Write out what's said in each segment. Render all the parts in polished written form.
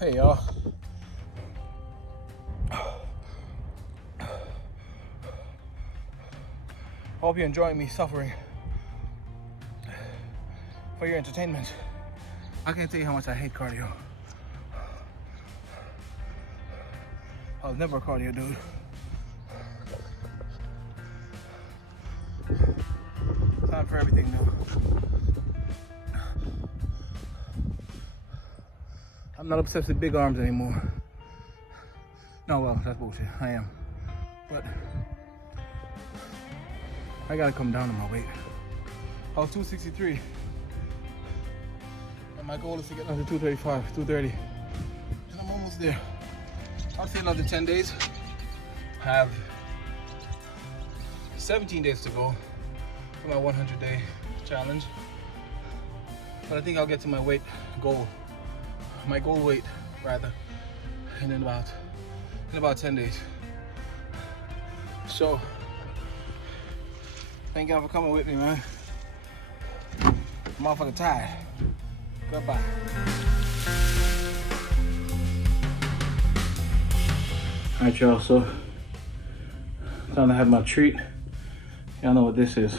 Hey y'all. Hope you're enjoying me suffering for your entertainment. I can't tell you how much I hate cardio. I was never a cardio dude. Time for everything new. I'm not obsessed with big arms anymore. No, well, that's bullshit. I am. But I gotta come down on my weight. I was 263. And my goal is to get down to 235, 230. And I'm almost almost there. I'll say another 10 days. I have 17 days to go for my 100-day challenge. But I think I'll get to my weight goal, my goal weight rather, in about 10 days. So, thank y'all for coming with me, man. I'm motherfucking tired. Goodbye. Alright, y'all, so time to have my treat. Y'all know what this is.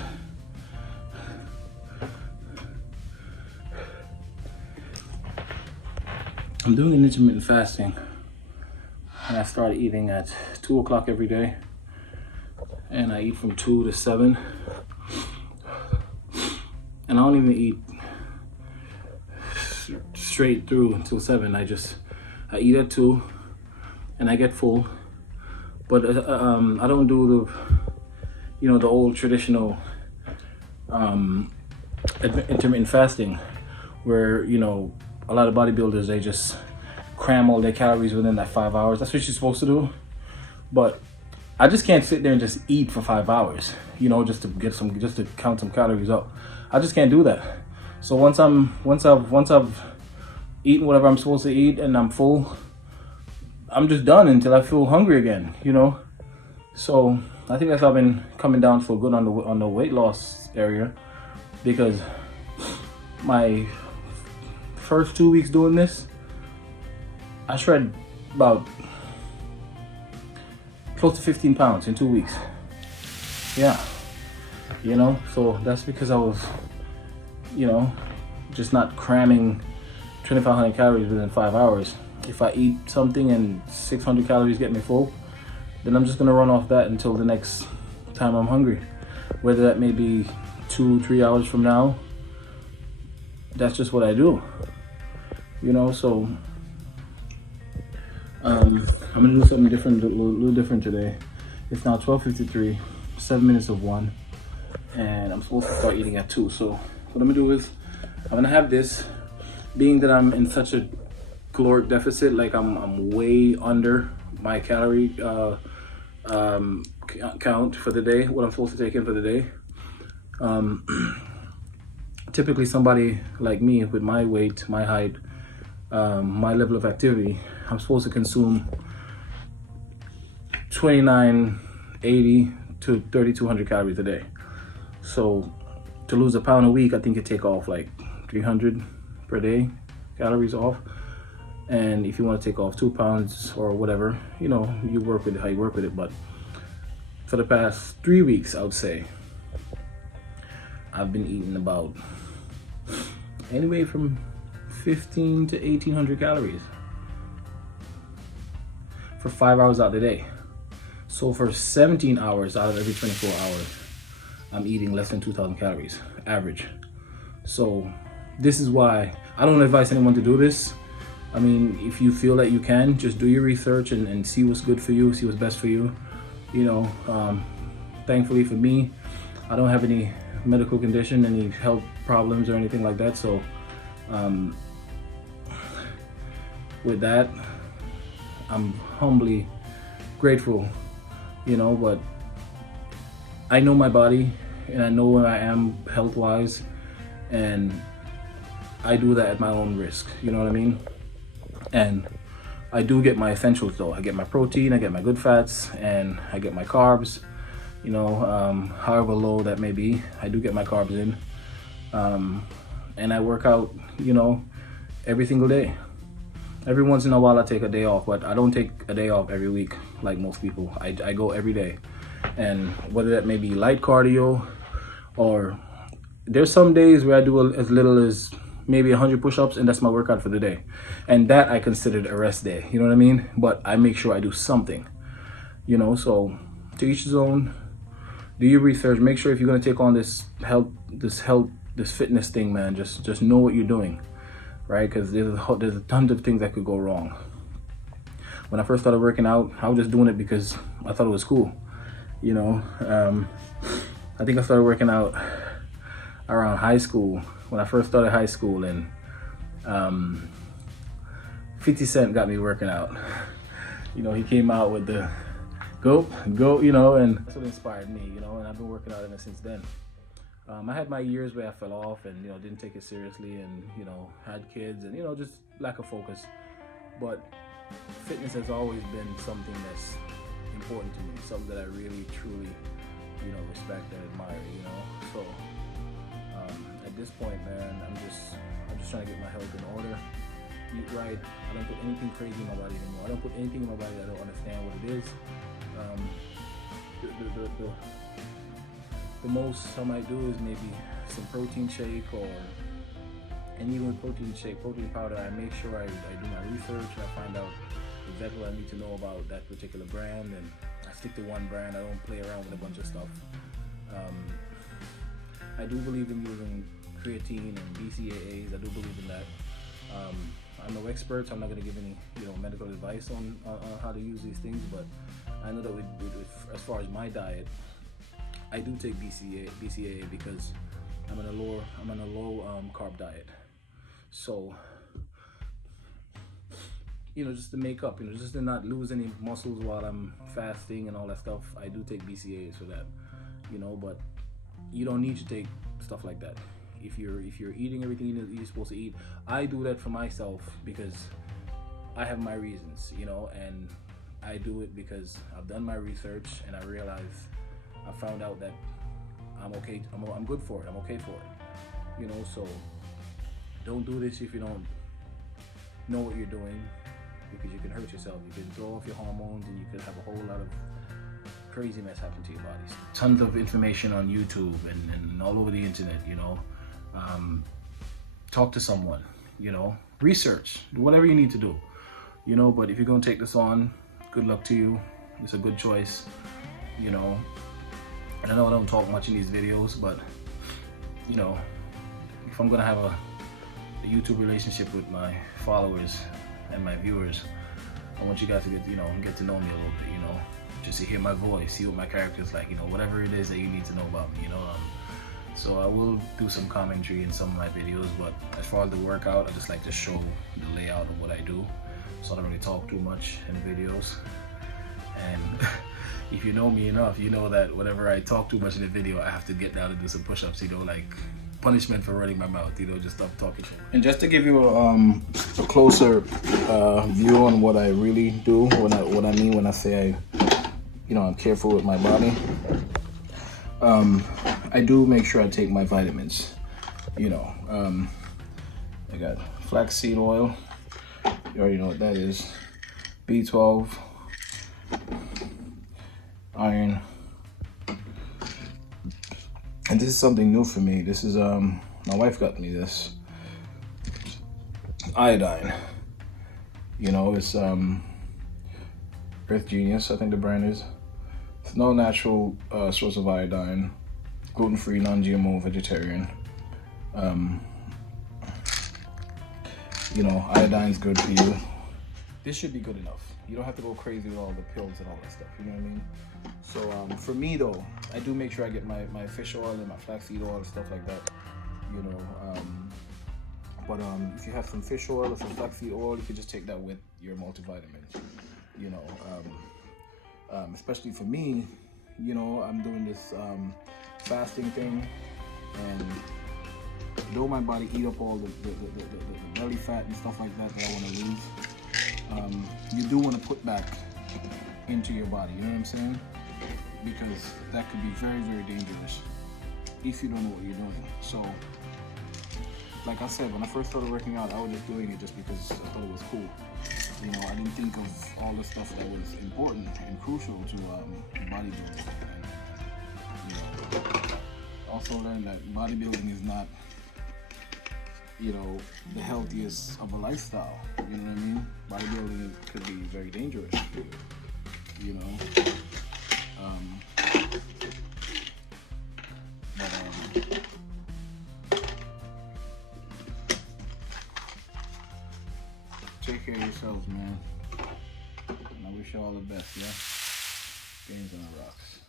I'm doing an intermittent fasting, and I started eating at 2 o'clock every day, and I eat from 2 to 7, and I don't even eat straight through until 7. I eat at 2 and I get full, but I don't do the old traditional intermittent fasting where, you know, a lot of bodybuilders, they just cram all their calories within that 5 hours. That's what you're supposed to do. But I just can't sit there and just eat for 5 hours, you know, just to count some calories up. I just can't do that. So once I've eaten whatever I'm supposed to eat and I'm full, I'm just done until I feel hungry again, you know. So I think that's how I've been coming down so good on the weight loss area, because my first 2 weeks doing this, I shredded about close to 15 pounds in 2 weeks. Yeah, you know, so that's because I was, you know, just not cramming 2,500 calories within 5 hours. If I eat something and 600 calories get me full, then I'm just gonna run off that until the next time I'm hungry. Whether that may be 2-3 hours from now, that's just what I do. You know, so I'm gonna do something different, a little different today. It's now 12:53, 7 minutes of 1, and I'm supposed to start eating at 2. So what I'm gonna do is I'm gonna have this, being that I'm in such a caloric deficit, like I'm way under my calorie count for the day, what I'm supposed to take in for the day. Typically somebody like me with my weight, my height, my level of activity, I'm supposed to consume 2,980 to 3,200 calories a day. So to lose a pound a week, I think you take off like 300 per day calories off. And if you want to take off 2 pounds or whatever, you know, you work with it how you work with it. But for the past 3 weeks, I would say I've been eating about anywhere from 15 to 1,800 calories for 5 hours out of the day. So for 17 hours out of every 24 hours, I'm eating less than 2,000 calories average. So this is why I don't advise anyone to do this. I mean, if you feel that you can, just do your research and see what's good for you, see what's best for you. You know, thankfully for me, I don't have any medical condition, any health problems or anything like that. So with that, I'm humbly grateful, you know, but I know my body and I know where I am health-wise, and I do that at my own risk, you know what I mean? And I do get my essentials though. I get my protein, I get my good fats, and I get my carbs, you know, however low that may be, I do get my carbs in. And I work out, you know, every single day. Every once in a while I take a day off, but I don't take a day off every week like most people. I go every day. And whether that may be light cardio, or there's some days where I do as little as maybe 100 push-ups, and that's my workout for the day. And that I considered a rest day, you know what I mean? But I make sure I do something, you know, so to each his own. Do your research, make sure if you're gonna take on this fitness thing, man, just know what you're doing, right? Because there's a ton of things that could go wrong. When I first started working out, I was just doing it because I thought it was cool, you know. I think I started working out around high school, when I first started high school, and 50 Cent got me working out. You know, he came out with the go, you know, and that's what inspired me, you know, and I've been working out ever since then. I had my years where I fell off and, you know, didn't take it seriously and, you know, had kids and, you know, just lack of focus. But fitness has always been something that's important to me, something that I really, truly, you know, respect and admire, you know. So at this point, man, I'm just trying to get my health in order, eat right. I don't put anything crazy in my body anymore. I don't put anything in my body that I don't understand what it is. The most I might do is maybe some protein shake, and even with protein shake, protein powder, I make sure I do my research and I find out exactly what I need to know about that particular brand, and I stick to one brand. I don't play around with a bunch of stuff. I do believe in using creatine and BCAAs. I do believe in that. I'm no expert, so I'm not going to give any, you know, medical advice on how to use these things, but I know that as far as my diet, I do take BCAA because I'm on a low carb diet. So, you know, just to make up, you know, just to not lose any muscles while I'm fasting and all that stuff, I do take BCAAs for that, you know. But you don't need to take stuff like that if you're eating everything you're supposed to eat. I do that for myself because I have my reasons, you know, and I do it because I've done my research and I found out that I'm okay. I'm good for it. I'm okay for it, you know. So don't do this if you don't know what you're doing, because you can hurt yourself. You can throw off your hormones and you could have a whole lot of crazy mess happen to your bodies. Tons of information on YouTube and all over the internet, you know. Talk to someone, you know, research, do whatever you need to do, you know. But if you're gonna take this on, good luck to you. It's a good choice, you know. And I know I don't talk much in these videos, but you know, if I'm gonna have a YouTube relationship with my followers and my viewers, I want you guys to get to know me a little bit, you know, just to hear my voice, see what my character is like, you know, whatever it is that you need to know about me, you know. So I will do some commentary in some of my videos, but as far as the workout, I just like to show the layout of what I do, so I don't really talk too much in videos. And if you know me enough, you know that whenever I talk too much in the video, I have to get down and do some push-ups, you know, like punishment for running my mouth, you know, just stop talking shit. And just to give you a closer view on what I really do, what I mean when I say I'm careful with my body. I do make sure I take my vitamins, you know. I got flaxseed oil, you already know what that is, B12, iron, and this is something new for me. This is my wife got me this, iodine, you know. It's Earth Genius, I think the brand is. It's no natural source of iodine, gluten-free, non-GMO, vegetarian. You know, iodine's good for you. This should be good enough. You don't have to go crazy with all the pills and all that stuff, you know what I mean? So for me though, I do make sure I get my fish oil and my flaxseed oil and stuff like that, you know. But if you have some fish oil or some flaxseed oil, you can just take that with your multivitamins, you know. Especially for me, you know, I'm doing this fasting thing, and though my body eat up all the belly fat and stuff like that I want to lose, you do want to put back into your body, you know what I'm saying? Because that could be very, very dangerous if you don't know what you're doing. So, like I said, when I first started working out, I was just doing it just because I thought it was cool. You know, I didn't think of all the stuff that was important and crucial to bodybuilding. And, you know, also learned that bodybuilding is not, you know, the healthiest of a lifestyle. You know what I mean? Bodybuilding could be very dangerous, you know. Take care of yourselves, man. And I wish you all the best, yeah? Games on the rocks.